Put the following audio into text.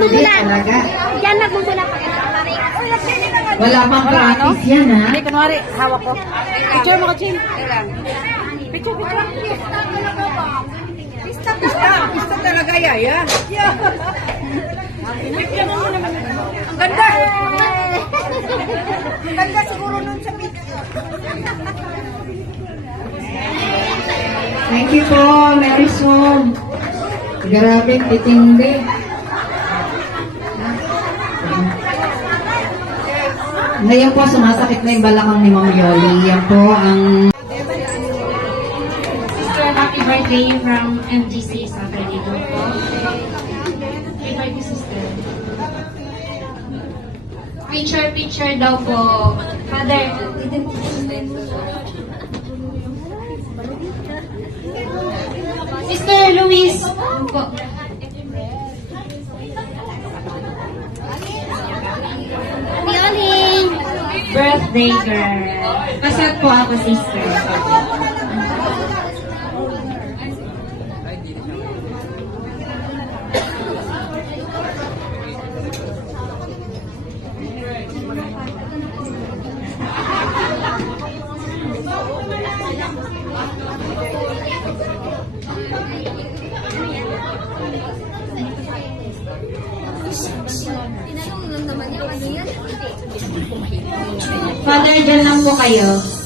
nagmumula. talaga. Yan, nagmumula pa. Wala pang practice yan, ha? Hindi, kunwari, hawak ko. Picture mo ka, Chin. Picture. Pista talaga, Yaya. Ang ganda. Ang ganda siguro nun sa picture. Thank you po, Marisol. Grabe, titindi. Ngayon po, sumasakit na yung balakang ni Ma'am Yoli. Yan po ang... Sister, happy birthday from MGC Saturday po. Happy birthday, sister. Picture daw po. Father, Sister Luis. Po. Yoli. Birthday girl. Kasat po ako, sister. Tinanong lang naman niya, ano yan? Father, dyan lang po kayo.